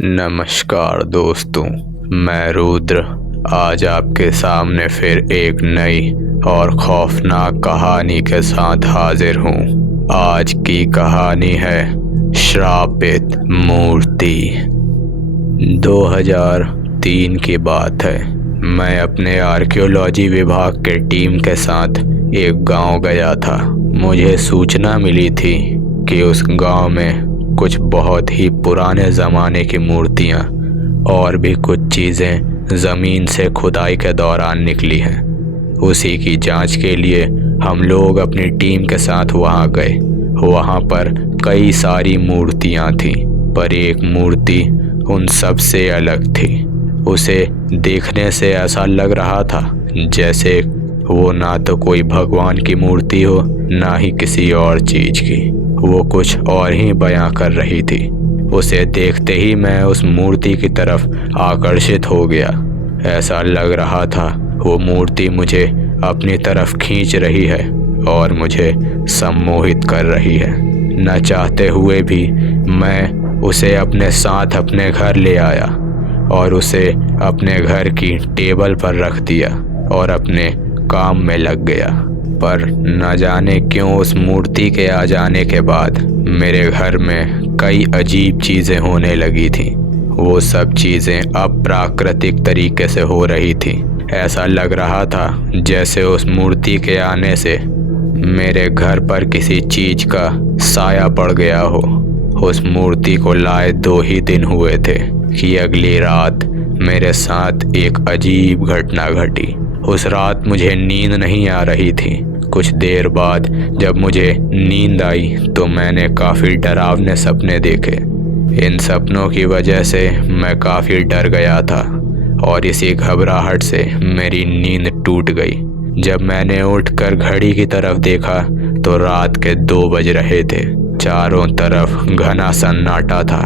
नमस्कार दोस्तों, मैं रुद्र आज आपके सामने फिर एक नई और खौफनाक कहानी के साथ हाजिर हूँ। आज की कहानी है श्रापित मूर्ति। 2003 की बात है। मैं अपने आर्कियोलॉजी विभाग के टीम के साथ एक गांव गया था। मुझे सूचना मिली थी कि उस गांव में कुछ बहुत ही पुराने ज़माने की मूर्तियाँ और भी कुछ चीज़ें ज़मीन से खुदाई के दौरान निकली हैं। उसी की जांच के लिए हम लोग अपनी टीम के साथ वहाँ गए। वहाँ पर कई सारी मूर्तियाँ थीं, पर एक मूर्ति उन सब से अलग थी। उसे देखने से ऐसा लग रहा था जैसे वो ना तो कोई भगवान की मूर्ति हो, ना ही किसी और चीज़ की। वो कुछ और ही बयां कर रही थी। उसे देखते ही मैं उस मूर्ति की तरफ आकर्षित हो गया। ऐसा लग रहा था वो मूर्ति मुझे अपनी तरफ खींच रही है और मुझे सम्मोहित कर रही है। न चाहते हुए भी मैं उसे अपने साथ अपने घर ले आया और उसे अपने घर की टेबल पर रख दिया और अपने काम में लग गया। पर न जाने क्यों उस मूर्ति के आ जाने के बाद मेरे घर में कई अजीब चीज़ें होने लगी थीं। वो सब चीज़ें अप्राकृतिक तरीके से हो रही थीं। ऐसा लग रहा था जैसे उस मूर्ति के आने से मेरे घर पर किसी चीज़ का साया पड़ गया हो। उस मूर्ति को लाए 2 ही दिन हुए थे कि अगली रात मेरे साथ एक अजीब घटना घटी। उस रात मुझे नींद नहीं आ रही थी। कुछ देर बाद जब मुझे नींद आई तो मैंने काफ़ी डरावने सपने देखे। इन सपनों की वजह से मैं काफ़ी डर गया था और इसी घबराहट से मेरी नींद टूट गई। जब मैंने उठकर घड़ी की तरफ देखा तो रात के 2 बज रहे थे। चारों तरफ घना सन्नाटा था।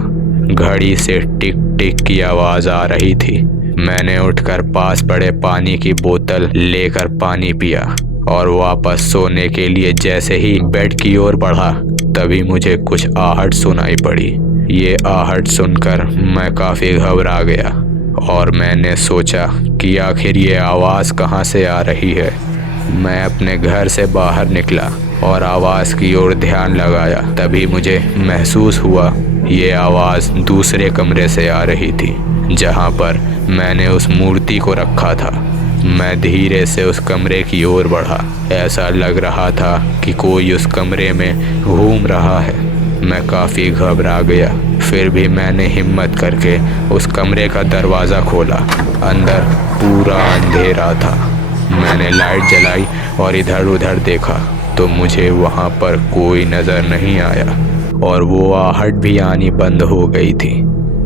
घड़ी से टिक टिक की आवाज़ आ रही थी। मैंने उठकर पास पड़े पानी की बोतल लेकर पानी पिया और वापस सोने के लिए जैसे ही बेड की ओर बढ़ा तभी मुझे कुछ आहट सुनाई पड़ी। ये आहट सुनकर मैं काफ़ी घबरा गया और मैंने सोचा कि आखिर ये आवाज़ कहाँ से आ रही है। मैं अपने घर से बाहर निकला और आवाज़ की ओर ध्यान लगाया। तभी मुझे महसूस हुआ ये आवाज़ दूसरे कमरे से आ रही थी जहाँ पर मैंने उस मूर्ति को रखा था। मैं धीरे से उस कमरे की ओर बढ़ा। ऐसा लग रहा था कि कोई उस कमरे में घूम रहा है। मैं काफ़ी घबरा गया। फिर भी मैंने हिम्मत करके उस कमरे का दरवाज़ा खोला। अंदर पूरा अंधेरा था। मैंने लाइट जलाई और इधर उधर देखा तो मुझे वहाँ पर कोई नज़र नहीं आया और वो आहट भी आनी बंद हो गई थी।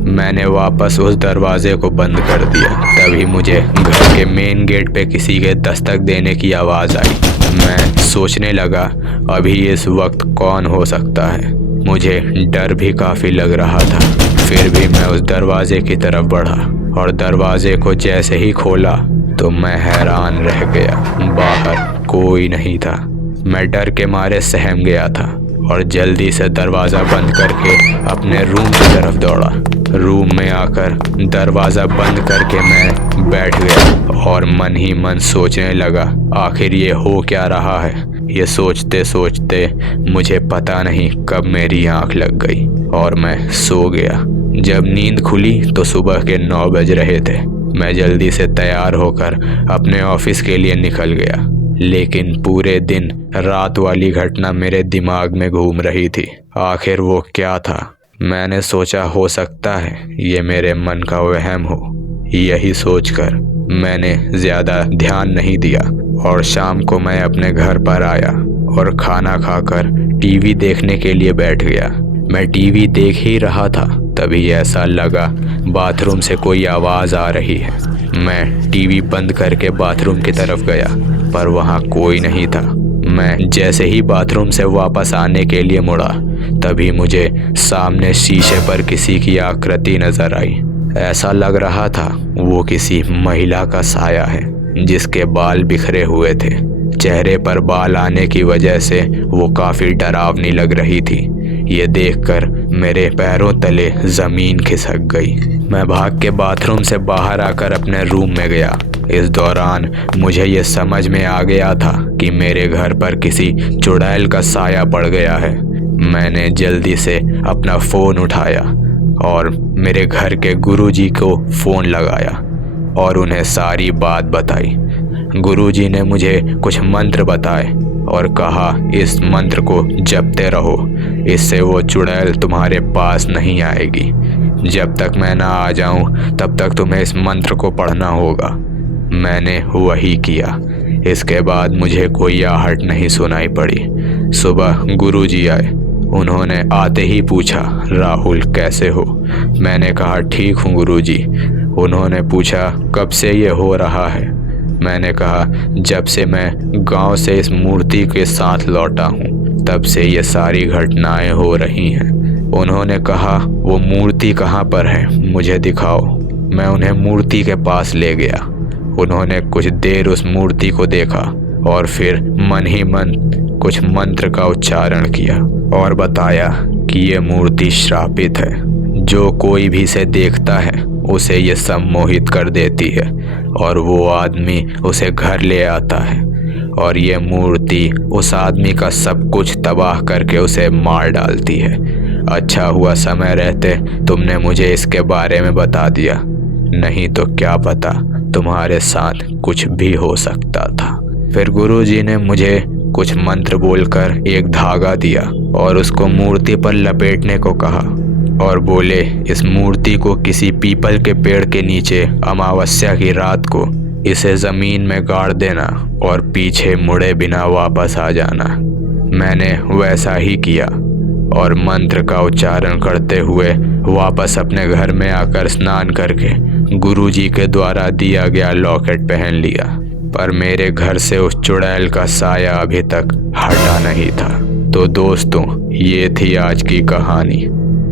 मैंने वापस उस दरवाजे को बंद कर दिया। तभी मुझे घर के मेन गेट पे किसी के दस्तक देने की आवाज़ आई। मैं सोचने लगा अभी इस वक्त कौन हो सकता है। मुझे डर भी काफ़ी लग रहा था। फिर भी मैं उस दरवाजे की तरफ बढ़ा और दरवाजे को जैसे ही खोला तो मैं हैरान रह गया। बाहर कोई नहीं था। मैं डर के मारे सहम गया था और जल्दी से दरवाज़ा बंद करके अपने रूम की तरफ दौड़ा। रूम में आकर दरवाज़ा बंद करके मैं बैठ गया और मन ही मन सोचने लगा आखिर ये हो क्या रहा है। ये सोचते सोचते मुझे पता नहीं कब मेरी आंख लग गई और मैं सो गया। जब नींद खुली तो सुबह के 9 बज रहे थे। मैं जल्दी से तैयार होकर अपने ऑफिस के लिए निकल गया, लेकिन पूरे दिन रात वाली घटना मेरे दिमाग में घूम रही थी। आखिर वो क्या था? मैंने सोचा हो सकता है ये मेरे मन का वहम हो। यही सोचकर मैंने ज़्यादा ध्यान नहीं दिया और शाम को मैं अपने घर पर आया और खाना खाकर टीवी देखने के लिए बैठ गया। मैं टीवी देख ही रहा था तभी ऐसा लगा बाथरूम से कोई आवाज़ आ रही है। मैं टीवी बंद करके बाथरूम की तरफ गया पर वहाँ कोई नहीं था। मैं जैसे ही बाथरूम से वापस आने के लिए मुड़ा तभी मुझे सामने शीशे पर किसी की आकृति नजर आई। ऐसा लग रहा था वो किसी महिला का साया है जिसके बाल बिखरे हुए थे। चेहरे पर बाल आने की वजह से वो काफ़ी डरावनी लग रही थी। ये देखकर मेरे पैरों तले ज़मीन खिसक गई। मैं भाग के बाथरूम से बाहर आकर अपने रूम में गया। इस दौरान मुझे ये समझ में आ गया था कि मेरे घर पर किसी चुड़ैल का साया पड़ गया है। मैंने जल्दी से अपना फ़ोन उठाया और मेरे घर के गुरुजी को फ़ोन लगाया और उन्हें सारी बात बताई। गुरुजी ने मुझे कुछ मंत्र बताए और कहा, इस मंत्र को जपते रहो, इससे वो चुड़ैल तुम्हारे पास नहीं आएगी। जब तक मैं ना आ जाऊं तब तक तुम्हें इस मंत्र को पढ़ना होगा। मैंने वही किया। इसके बाद मुझे कोई आहट नहीं सुनाई पड़ी। सुबह गुरुजी आए। उन्होंने आते ही पूछा, राहुल कैसे हो? मैंने कहा, ठीक हूँ गुरुजी। उन्होंने पूछा, कब से ये हो रहा है? मैंने कहा, जब से मैं गांव से इस मूर्ति के साथ लौटा हूँ तब से ये सारी घटनाएं हो रही हैं। उन्होंने कहा, वो मूर्ति कहाँ पर है, मुझे दिखाओ। मैं उन्हें मूर्ति के पास ले गया। उन्होंने कुछ देर उस मूर्ति को देखा और फिर मन ही मन कुछ मंत्र का उच्चारण किया और बताया कि ये मूर्ति श्रापित है। जो कोई भी इसे देखता है उसे ये सम्मोहित कर देती है और वो आदमी उसे घर ले आता है और ये मूर्ति उस आदमी का सब कुछ तबाह करके उसे मार डालती है। अच्छा हुआ समय रहते तुमने मुझे इसके बारे में बता दिया, नहीं तो क्या पता तुम्हारे साथ कुछ भी हो सकता था। फिर गुरुजी ने मुझे कुछ मंत्र बोलकर एक धागा दिया और उसको मूर्ति पर लपेटने को कहा और बोले, इस मूर्ति को किसी पीपल के पेड़ के नीचे अमावस्या की रात को इसे ज़मीन में गाड़ देना और पीछे मुड़े बिना वापस आ जाना। मैंने वैसा ही किया और मंत्र का उच्चारण करते हुए वापस अपने घर में आकर स्नान करके गुरुजी के द्वारा दिया गया लॉकेट पहन लिया। पर मेरे घर से उस चुड़ैल का साया अभी तक हटा नहीं था। तो दोस्तों, ये थी आज की कहानी।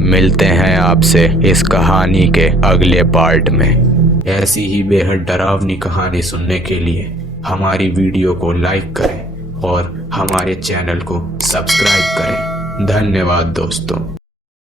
मिलते हैं आपसे इस कहानी के अगले पार्ट में। ऐसी ही बेहद डरावनी कहानी सुनने के लिए हमारी वीडियो को लाइक करें और हमारे चैनल को सब्सक्राइब करें। धन्यवाद दोस्तों।